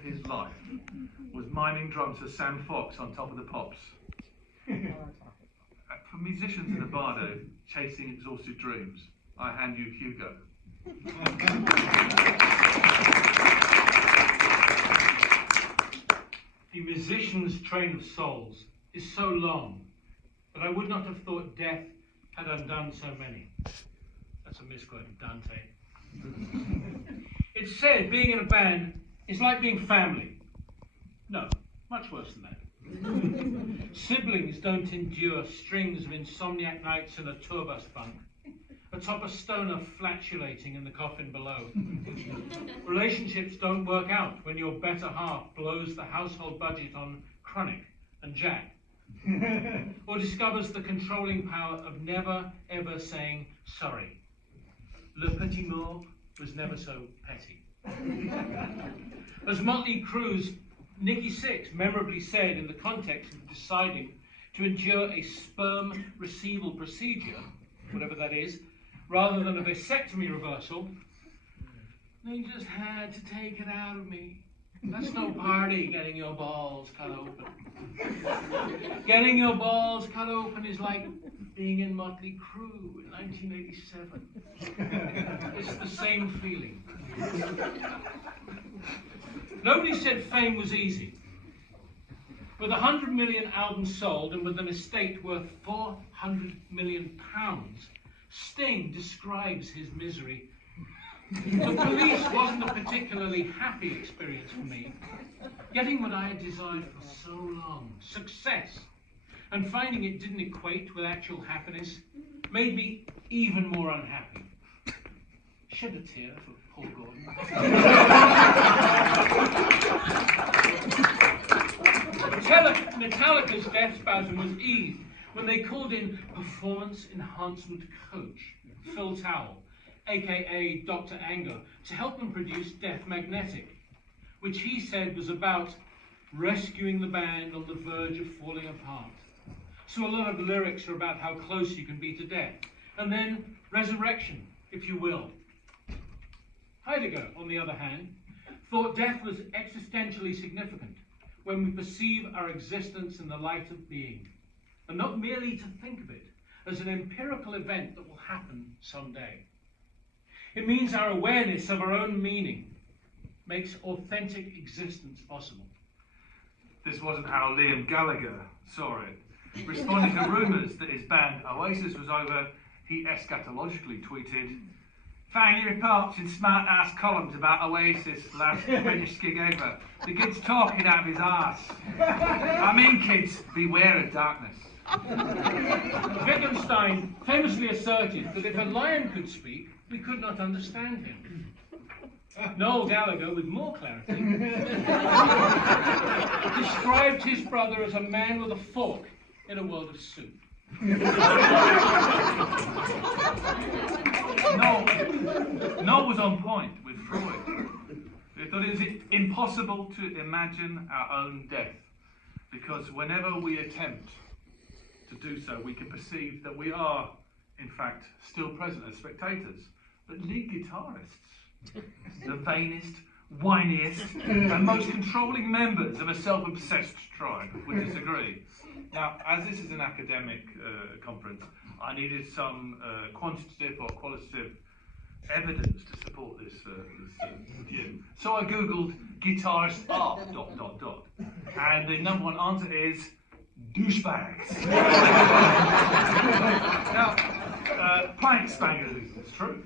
of his life was miming drums for Sam Fox on Top of the Pops. For musicians in the Bardo chasing exhausted dreams, I hand you Hugo. The musician's train of souls is so long that I would not have thought death had undone so many. That's a misquote of Dante. It's said being in a band is like being family. No, much worse than that. Siblings don't endure strings of insomniac nights in a tour bus bunk, atop a stoner flatulating in the coffin below. Relationships don't work out when your better half blows the household budget on chronic and Jack, or discovers the controlling power of never ever saying sorry. Le Petit Mort was never so petty. As Motley Crue's Nikki Sixx memorably said in the context of deciding to endure a sperm retrieval procedure, whatever that is, rather than a vasectomy reversal, they just had to take it out of me. That's no party, getting your balls cut open. Getting your balls cut open is like being in Motley Crue in 1987. It's the same feeling. Nobody said fame was easy. With 100 million albums sold and with an estate worth £400 million, Sting describes his misery. The police wasn't a particularly happy experience for me. Getting what I had desired for so long, success, and finding it didn't equate with actual happiness, made me even more unhappy. Shed a tear for Paul Gordon. Metallica's death spasm was eased when they called in performance enhancement coach Phil Towell, aka Dr. Anger, to help them produce Death Magnetic, which he said was about rescuing the band on the verge of falling apart. So a lot of lyrics are about how close you can be to death, and then resurrection, if you will. Heidegger, on the other hand, thought death was existentially significant when we perceive our existence in the light of being, and not merely to think of it as an empirical event that will happen someday. It means our awareness of our own meaning makes authentic existence possible. This wasn't how Liam Gallagher saw it. Responding to rumours that his band Oasis was over, he eschatologically tweeted, "Found your reports in smart-ass columns about Oasis last British gig ever. The kid's talking out of his arse. I mean, kids, beware of darkness." Wittgenstein famously asserted that if a lion could speak, we could not understand him. Noel Gallagher, with more clarity, described his brother as a man with a fork in a world of soup. Noel was on point with Freud. He thought it was impossible to imagine our own death, because whenever we attempt to do so, we can perceive that we are, in fact, still present as spectators, but lead guitarists, the vainest, whiniest, and most controlling members of a self-obsessed tribe, would disagree. Now, as this is an academic conference, I needed some quantitative or qualitative evidence to support this view. So I googled guitarist art ... and the number one answer is douchebags. Now, plank spankers, it's true.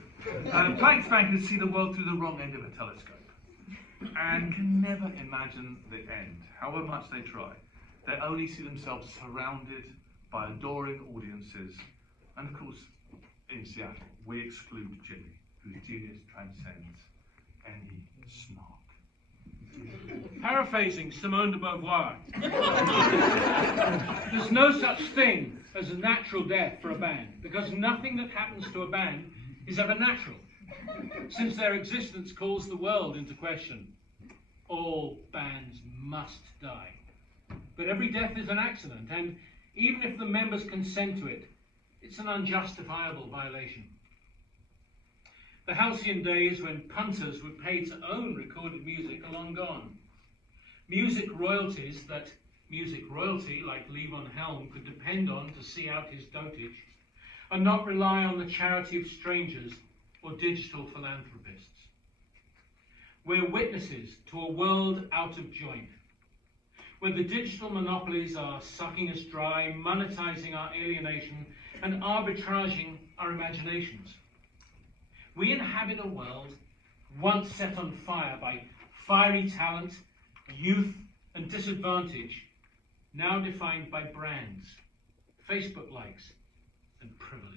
Plank spankers see the world through the wrong end of a telescope and can never imagine the end, however much they try. They only see themselves surrounded by adoring audiences. And of course, in Seattle, we exclude Jimmy, whose genius transcends any snark. Paraphrasing Simone de Beauvoir, there's no such thing as a natural death for a band, because nothing that happens to a band is ever natural, since their existence calls the world into question. All bands must die. But every death is an accident, and even if the members consent to it, it's an unjustifiable violation. The halcyon days when punters were paid to own recorded music are long gone. Music royalties that music royalty like Levon Helm could depend on to see out his dotage, and not rely on the charity of strangers or digital philanthropists. We're witnesses to a world out of joint, where the digital monopolies are sucking us dry, monetizing our alienation, and arbitraging our imaginations. We inhabit a world once set on fire by fiery talent, youth, and disadvantage, now defined by brands, Facebook likes, and privilege.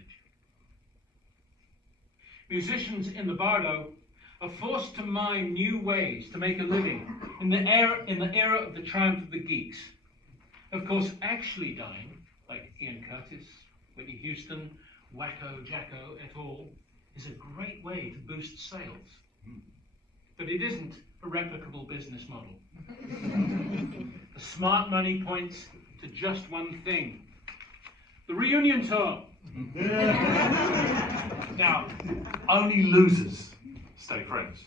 Musicians in the Bardo are forced to mine new ways to make a living in the era of the triumph of the geeks. Of course, actually dying, like Ian Curtis, Whitney Houston, Wacko Jacko et al., is a great way to boost sales. But it isn't a replicable business model. The smart money points to just one thing: the reunion tour. Now, only losers stay friends.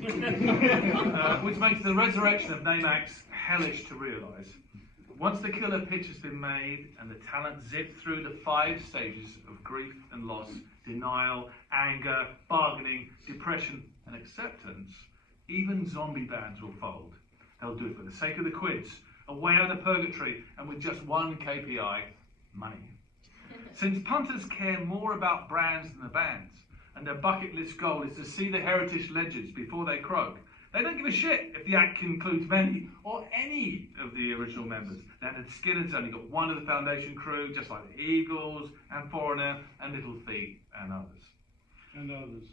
Which makes the resurrection of name acts hellish to realise. Once the killer pitch has been made and the talent zipped through the 5 stages of grief and loss, denial, anger, bargaining, depression and acceptance, even zombie bands will fold. They'll do it for the sake of the quids, away out of purgatory, and with just one KPI: money. Since punters care more about brands than the bands, and their bucket list goal is to see the heritage legends before they croak, they don't give a shit if the act includes many or any of the original members. Leonard Skinner's only got one of the foundation crew, just like the Eagles and Foreigner and Little Feat and others. And others.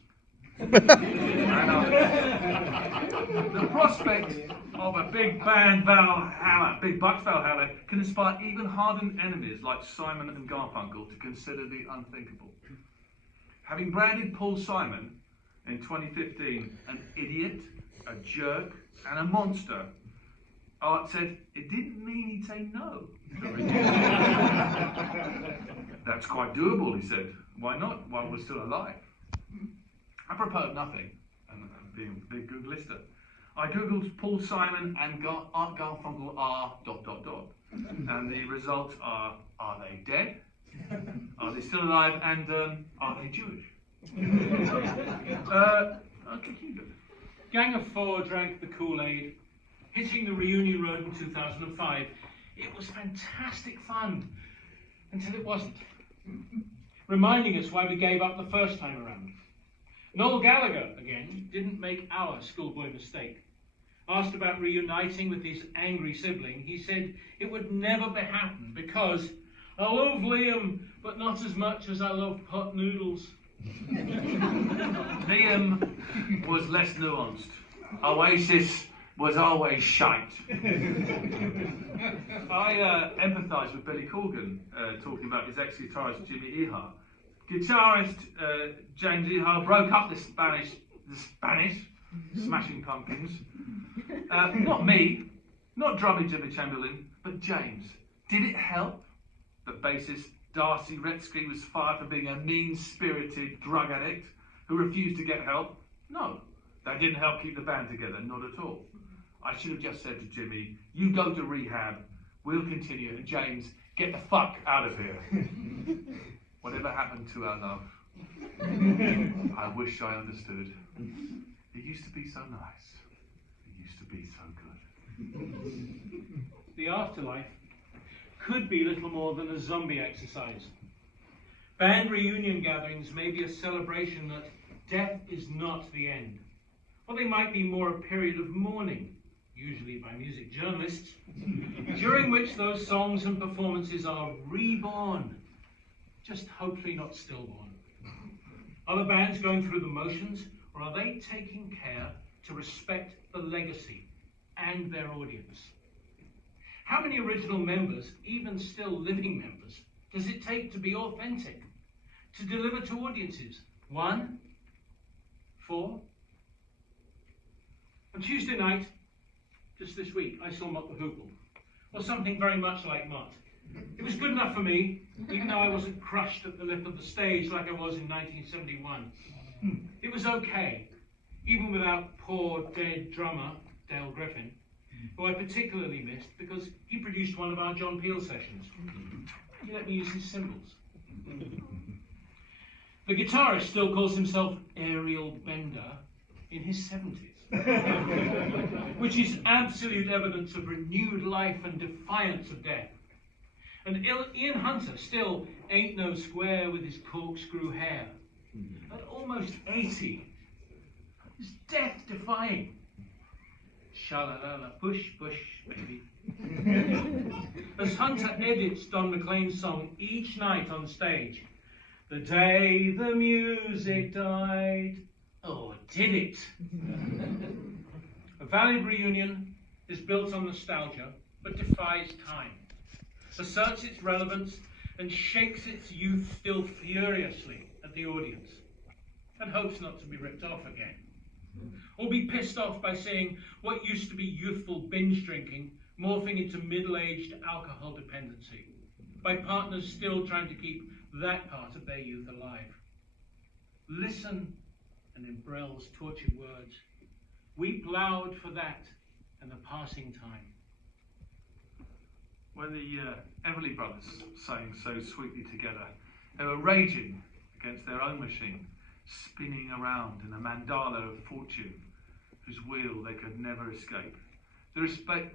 The prospect of a big band Valhalla, big bucks Valhalla, can inspire even hardened enemies like Simon and Garfunkel to consider the unthinkable. Having branded Paul Simon in 2015 an idiot, a jerk, and a monster, Art said it didn't mean he'd say no. That's quite doable, he said. Why not, while we're still alive? I proposed nothing, and being a big Googleister. I googled Paul Simon and Art Garfunkel are ... And the results are they dead? Are they still alive? And are they Jewish? Okay, Hugo. Gang of 4 drank the Kool-Aid, hitting the reunion road in 2005. It was fantastic fun, until it wasn't. Reminding us why we gave up the first time around. Noel Gallagher, again, didn't make our schoolboy mistake. Asked about reuniting with his angry sibling, he said it would never be happen because I love Liam, but not as much as I love pot noodles. Liam was less nuanced. Oasis was always shite. I empathise with Billy Corgan talking about his ex-guitarist Jimmy Ihar. Guitarist James Ihar broke up the Spanish Smashing Pumpkins. Not me, not drummer Jimmy Chamberlain, but James. Did it help that bassist Darcy Retsky was fired for being a mean-spirited drug addict who refused to get help? No, that didn't help keep the band together, not at all. I should have just said to Jimmy, you go to rehab, we'll continue, and James, get the fuck out of here. Whatever happened to our love? I wish I understood. It used to be so nice. It used to be so good. The afterlife could be little more than a zombie exercise. Band reunion gatherings may be a celebration that death is not the end. Or they might be more a period of mourning, usually by music journalists, during which those songs and performances are reborn, just hopefully not stillborn. Are the bands going through the motions, or are they taking care to respect the legacy and their audience? How many original members, even still living members, does it take to be authentic, to deliver to audiences? 1? 4? On Tuesday night, just this week, I saw Mott the Hoople, or something very much like Mott. It was good enough for me, even though I wasn't crushed at the lip of the stage like I was in 1971. It was okay, even without poor dead drummer Dale Griffin. who I particularly missed because he produced one of our John Peel sessions. He let me use his cymbals. The guitarist still calls himself Ariel Bender in his 70s, which is absolute evidence of renewed life and defiance of death. And Ian Hunter still ain't no square with his corkscrew hair. At almost 80, is death-defying. Sha-la-la-la, push, push, baby. As Hunter edits Don McLean's song each night on stage, the day the music died, oh, did it? A valid reunion is built on nostalgia, but defies time, asserts its relevance, and shakes its youth still furiously at the audience, and hopes not to be ripped off again, or be pissed off by seeing what used to be youthful binge drinking morphing into middle-aged alcohol dependency, by partners still trying to keep that part of their youth alive. Listen, and in Brel's tortured words, weep loud for that and the passing time. When the Everly brothers sang so sweetly together, they were raging against their own machine, spinning around in a mandala of fortune, whose wheel they could never escape. The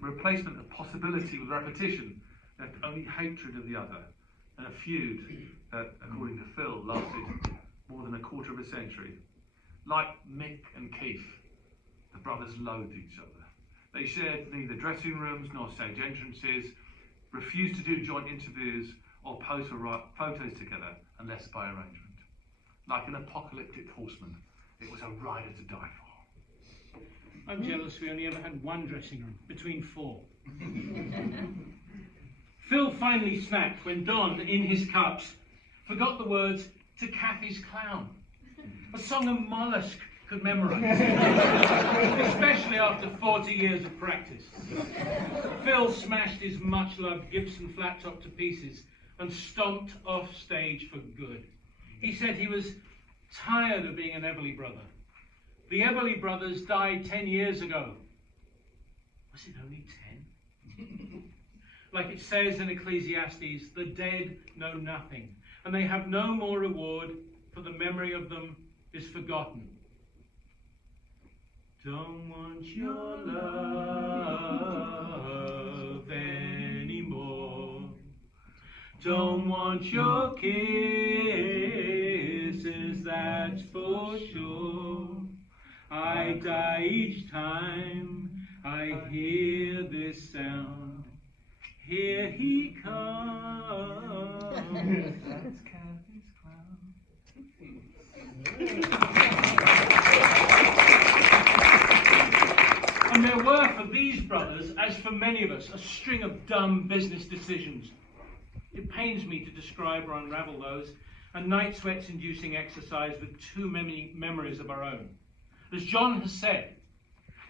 replacement of possibility with repetition left only hatred of the other, and a feud that, according to Phil, lasted more than a quarter of a century. Like Mick and Keith, the brothers loathed each other. They shared neither dressing rooms nor stage entrances, refused to do joint interviews or pose for photos together unless by arrangement. Like an apocalyptic horseman, it was a rider to die for. I'm jealous we only ever had one dressing room, between four. Phil finally snapped when Don, in his cups, forgot the words to Kathy's Clown, a song a mollusk could memorize, especially after 40 years of practice. Phil smashed his much-loved Gibson flat top to pieces and stomped off stage for good. He said he was tired of being an Everly brother. The Everly brothers died 10 years ago. Was it only 10? Like it says in Ecclesiastes, the dead know nothing, and they have no more reward, for the memory of them is forgotten. Don't want your love anymore. Don't want your kisses, that's for sure. I die each time I hear this sound. Here he comes. That's Kathy's Clown. And there were for these brothers, as for many of us, a string of dumb business decisions. It pains me to describe or unravel those, a night sweats inducing exercise with too many memories of our own. As John has said,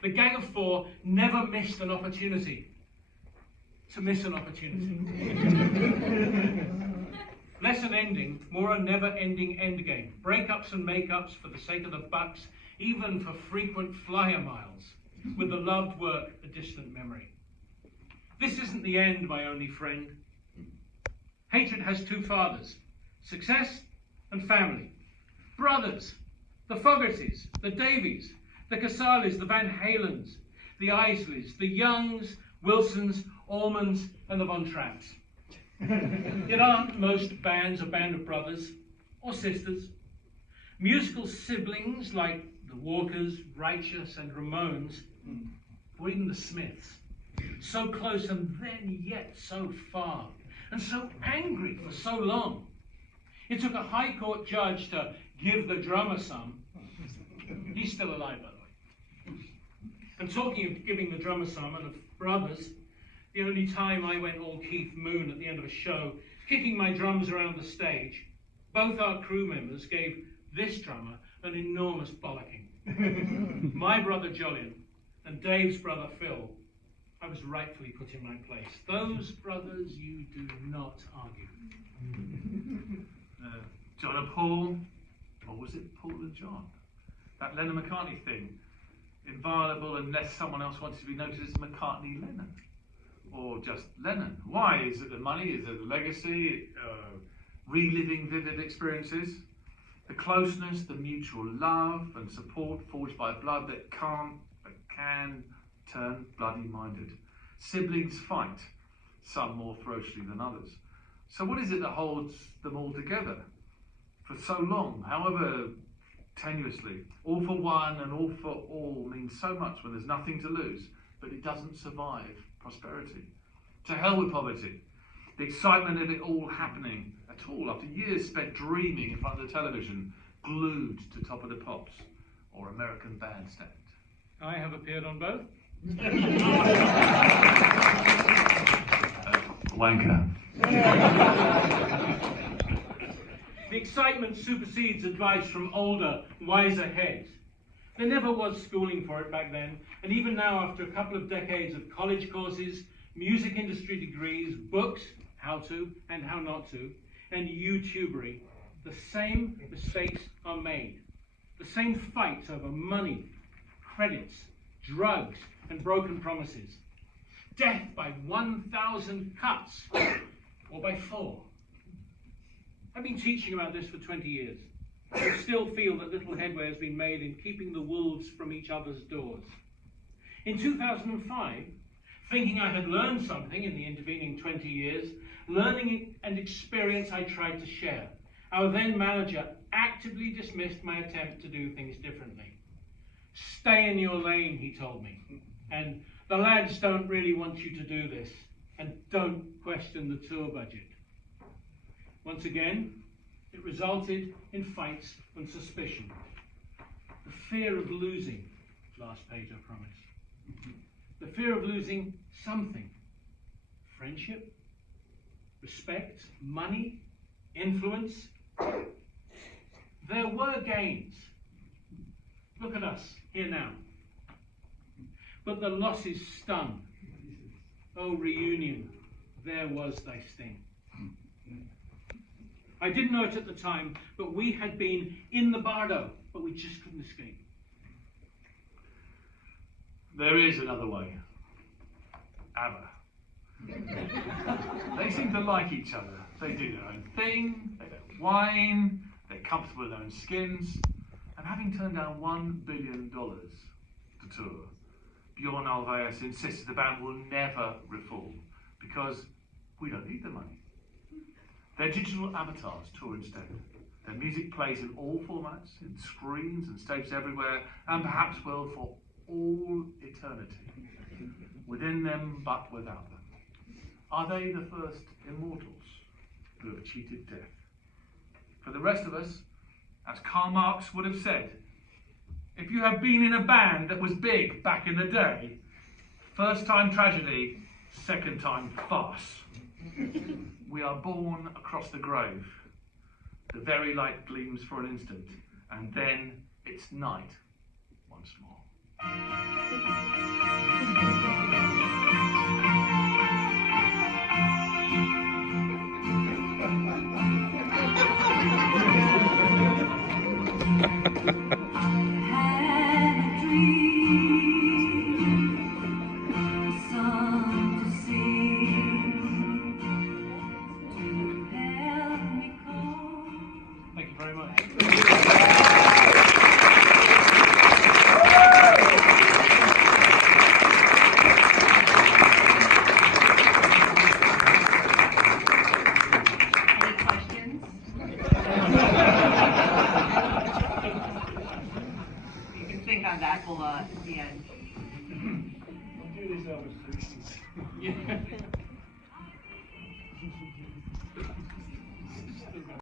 the Gang of Four never missed an opportunity to miss an opportunity. Less an ending, more a never-ending endgame. Breakups and makeups for the sake of the bucks, even for frequent flyer miles, with the loved work a distant memory. This isn't the end, my only friend. Hatred has two fathers, success and family. Brothers, the Fogertys, the Davies, the Casalis, the Van Halens, the Isleys, the Youngs, Wilsons, Ormonds, and the Von Trapps. Yet aren't most bands a band of brothers or sisters? Musical siblings like the Walkers, Righteous, and Ramones, or even the Smiths. So close and then yet so far, and so angry for so long. It took a high court judge to give the drummer some. He's still alive, by the way. And talking of giving the drummer some and of brothers, the only time I went all Keith Moon at the end of a show, kicking my drums around the stage, both our crew members gave this drummer an enormous bollocking. My brother Jolyon and Dave's brother Phil, I was rightfully put in my place. Those brothers you do not argue. John and Paul, or was it Paul and John? That Lennon-McCartney thing. inviolable unless someone else wants to be noted as McCartney Lennon, or just Lennon. Why? Is it the money? Is it the legacy? Reliving vivid experiences? The closeness, the mutual love and support forged by blood that can't but can turn bloody-minded. Siblings fight, some more ferociously than others. So what is it that holds them all together for so long, however tenuously? All for one and all for all means so much when there's nothing to lose, but it doesn't survive prosperity. To hell with poverty. The excitement of it all happening at all after years spent dreaming in front of the television, glued to Top of the Pops or American Bandstand. I have appeared on both. Wanker. The excitement supersedes advice from older, wiser heads. There never was schooling for it back then, and even now, after a couple of decades of college courses, music industry degrees, books, how to and how not to, and YouTubery, the same mistakes are made. The same fights over money, credits, drugs, and broken promises. Death by 1,000 cuts, or by 4. I've been teaching about this for 20 years. I still feel that little headway has been made in keeping the wolves from each other's doors. In 2005, thinking I had learned something in the intervening 20 years, learning and experience I tried to share, our then manager actively dismissed my attempt to do things differently. Stay in your lane, he told me, and the lads don't really want you to do this, and don't question the tour budget. Once again, it resulted in fights and suspicion. The fear of losing, last page I promise. The fear of losing something. Friendship, respect, money, influence. There were gains. Look at us, here now. But the losses stung. Oh, reunion, there was thy sting. I didn't know it at the time, but we had been in the Bardo, but we just couldn't escape. There is another way. ABBA. They seem to like each other. They do their own thing, they don't whine, they're comfortable in their own skins, and having turned down $1 billion to tour, Bjorn Ulvaeus insisted the band will never reform because we don't need the money. Their digital avatars tour instead. Their music plays in all formats, in screens and stages everywhere, and perhaps will for all eternity. Within them, but without them. Are they the first immortals who have cheated death? For the rest of us, as Karl Marx would have said, if you have been in a band that was big back in the day, first time tragedy, second time farce. We are born across the grove. The very light gleams for an instant, and then it's night once more.